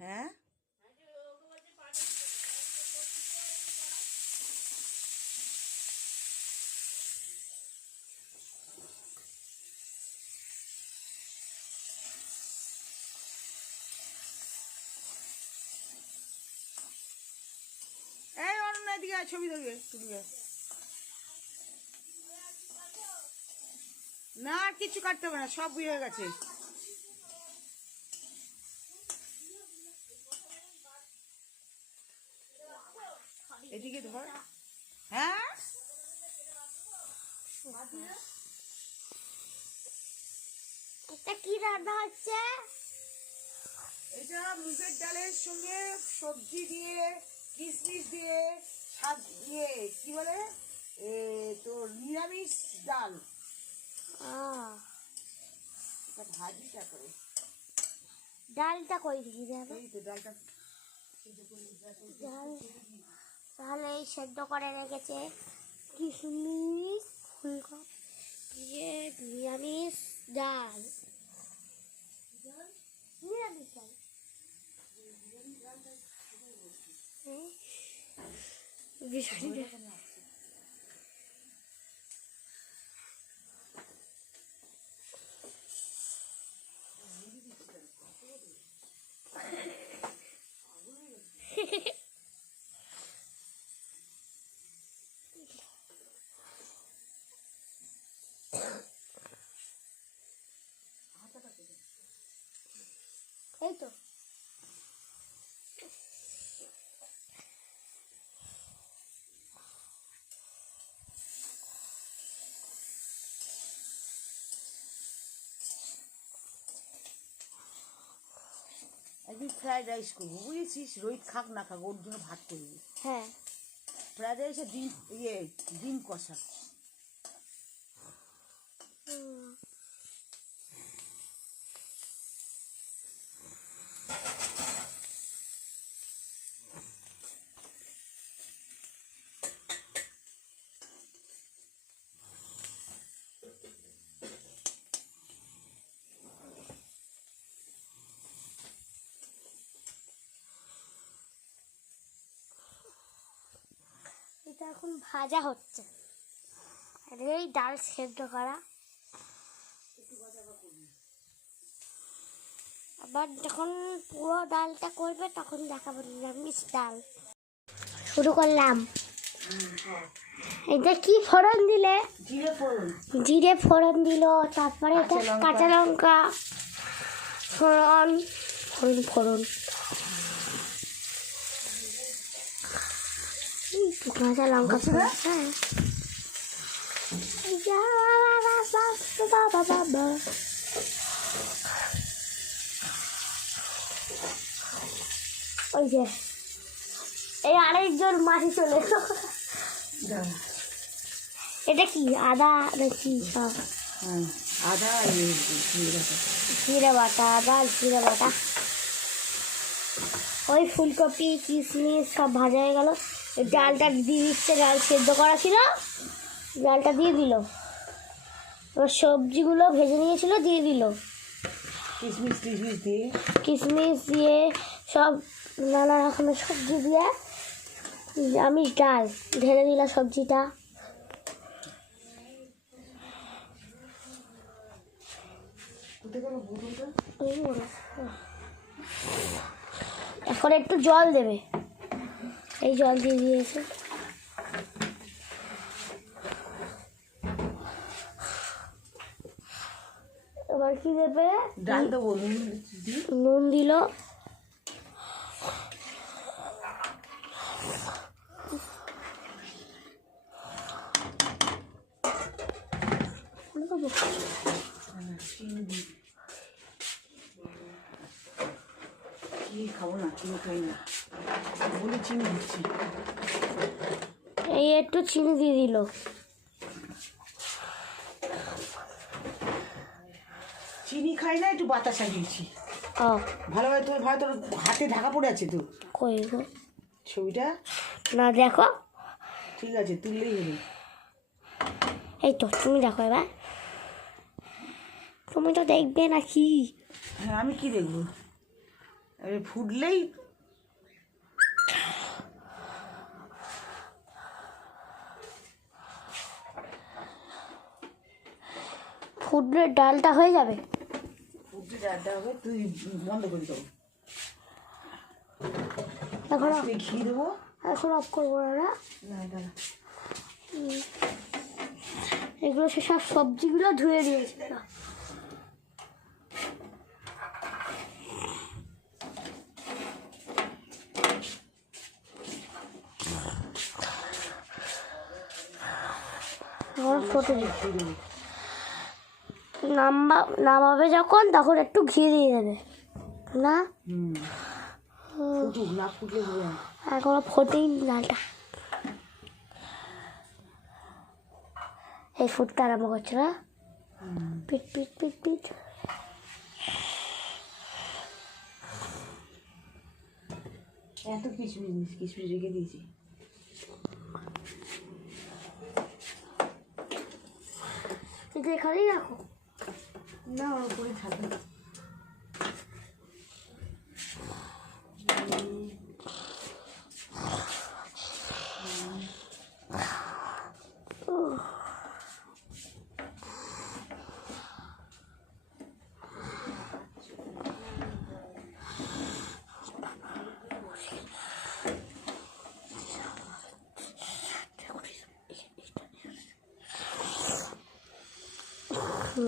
হ্যাঁ এই অন্য দিকে ছবি দেখবে তুলবে না আর কিছু কাটতে হবে না, সব হয়ে গেছে। এদিকে ধর। হ্যাঁ এটা কি রান্না হচ্ছে? এটা মুগের ডালের সঙ্গে সবজি দিয়ে কিশমিশ দিয়ে স্বাদ দিয়ে কি বলে তোর নিরামিষ ডাল। এটা ভাজিটা করে ডালটা কই দিবি দাদা? এই তো ডালটা ডাল তাহলে এই সেদ্ধ করে রেখেছে কিশমিশ ফুলকপি দিয়ে নিরামিষ ডাল। নিরামিষ ডাল বিষয়টা এই তো একদিন ফ্রাইড রাইস করবো বুঝেছিস, রোহিত খাক না খাক ওর জন্য ভাত করবি। হ্যাঁ ফ্রাইড রাইসে ডিম ডিম কষা। এটা এখন ভাজা হচ্ছে আর এই ডাল সেদ্ধ করা। আবার যখন পুরো ডালটা করবে তখন দেখাবো নিরামিষ ডাল। শুরু করলাম। এটা কি ফোড়ন দিলে? জিরে ফোড়ন দিল, তারপরে এটা কাঁচা লঙ্কা ফোড়ন ফোড়ন ফোড়ন কাঁচা লঙ্কা ফোড়ন। হ্যাঁ ওই যে এই আরেকজন মাঝে চলে এলো। এটা কি আদা নাকি সব? আদা জিরে বাটা, আদা জিরে বাটা। ওই ফুলকপি কিশমিশ সব ভাজা হয়ে গেল। ডালটা দিয়ে দিচ্ছে, ডাল সেদ্ধ করা ছিল, ডালটা দিয়ে দিল। এবার সবজিগুলো ভেজে নিয়েছিল দিয়ে দিল, কিশমিশ দিয়ে সব নানা রকমের সবজি দিয়ে আমি ডাল ঢেলে দিলাম সবজিটা। এখন একটু জল দেবে, এই জল দিয়ে দিয়েছে। এবার কি দেবে? ডাল দেবো, নুন দিল, খাবো না, চিনি খাই না বলে চিনি দিচ্ছি। এই একটু চিনি দিয়ে দিল। চিনি খাই না, একটু বাতাসা দিয়েছি। ও ভালোভাবে তোর ভালো, তোর হাতে ঢাকা পড়ে আছে তো কই গো ছবিটা না দেখো। ঠিক আছে তুললেই হলো। এই তো তুমি দেখো এবার, তুমি তো দেখবে নাকি? হ্যাঁ আমি কি দেখবো, এবারে ফুটলেই ফুটলে ডালটা হয়ে যাবে। ফুটলে ডালটা হবে, তুই বন্ধ করে দেবো। এখন ঘি দেবো। এখন অফ করবো না। না দাঁড়া, এগুলো সব সবজিগুলো ধুয়ে দিয়েছি। ফোটে নামাবে যখন তখন একটু ঘি দিয়ে দেবে না। ফুটুক, না ফুটলে হবে না। এখনো ফোটেই ডালটা, এই ফুটতে আরম্ভ করছে না। পিট পিট পিট পিট। এত কিশমিশ রেখে দিয়েছি। এটা এখানেই রাখো না, ওর উপরে থাকবে।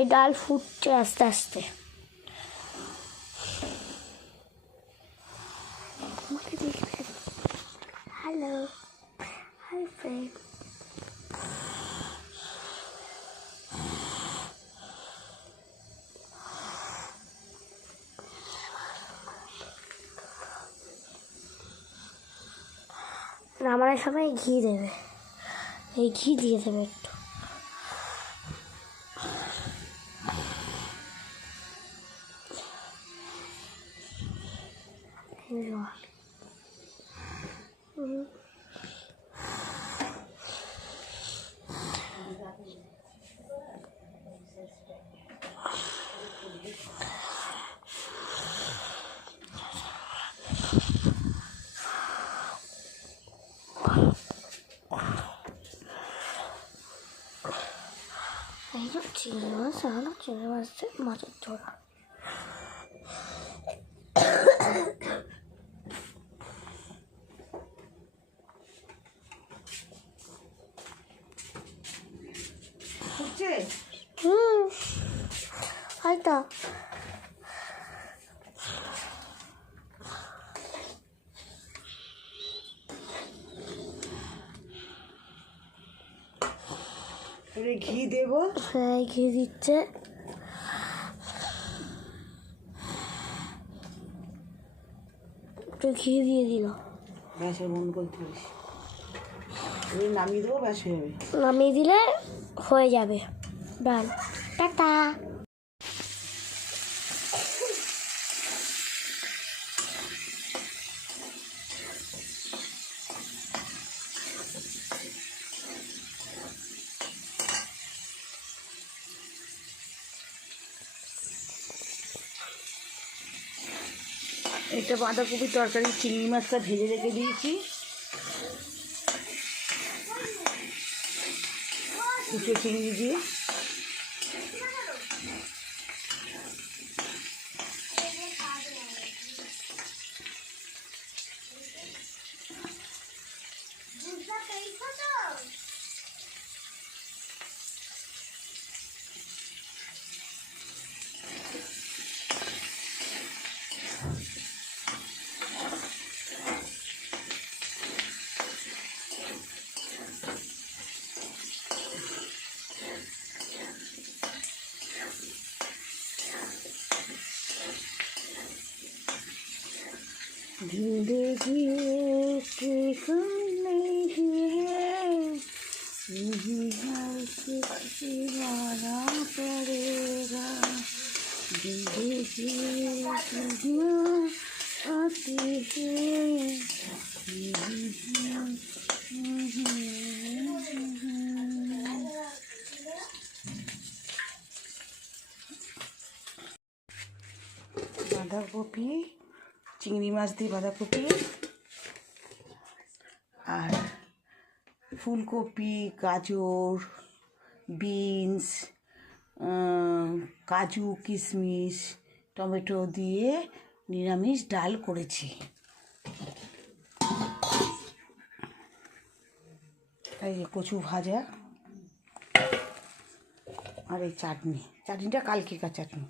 এই ডাল ফুটছে আস্তে আস্তে। Hello, hi friend. নামানোর সময় ঘি দেবে, এই ঘি দিয়ে দেবে একটু। এই যে চিংড়ি মাছ, চিংড়ি মাছের মাছের ঝোল। ফুটছে? হয়তো এবারে ঘি দেবো। হ্যাঁ, ঘি দিচ্ছে। একটু ঘি দিয়ে দিল, ব্যাস বন্ধ করতে পারিস। এবারে নামিয়ে দেবো, ব্যাস হয়ে যাবে। নামিয়ে দিলে হয়ে যাবে ডাল। টাটা। একটা বাঁধাকপির তরকারি, চিংড়ি মাছটা ভেজে রেখে দিয়েছি। কুচো চিংড়ি দিয়ে जिंदगी एक नहीं है, यही हर किसी माना पड़ेगा। जिंदगी आती है। बाँधाकपि চিংড়ি মাছ দিয়ে বাঁধাকপি, আর ফুলকপি, গাজর, বিনস, কাজু, কিশমিশ, টমেটো দিয়ে নিরামিষ ডাল করেছি। এই যে কচু ভাজা, আর এই চাটনিটা কালকেকার চাটনি।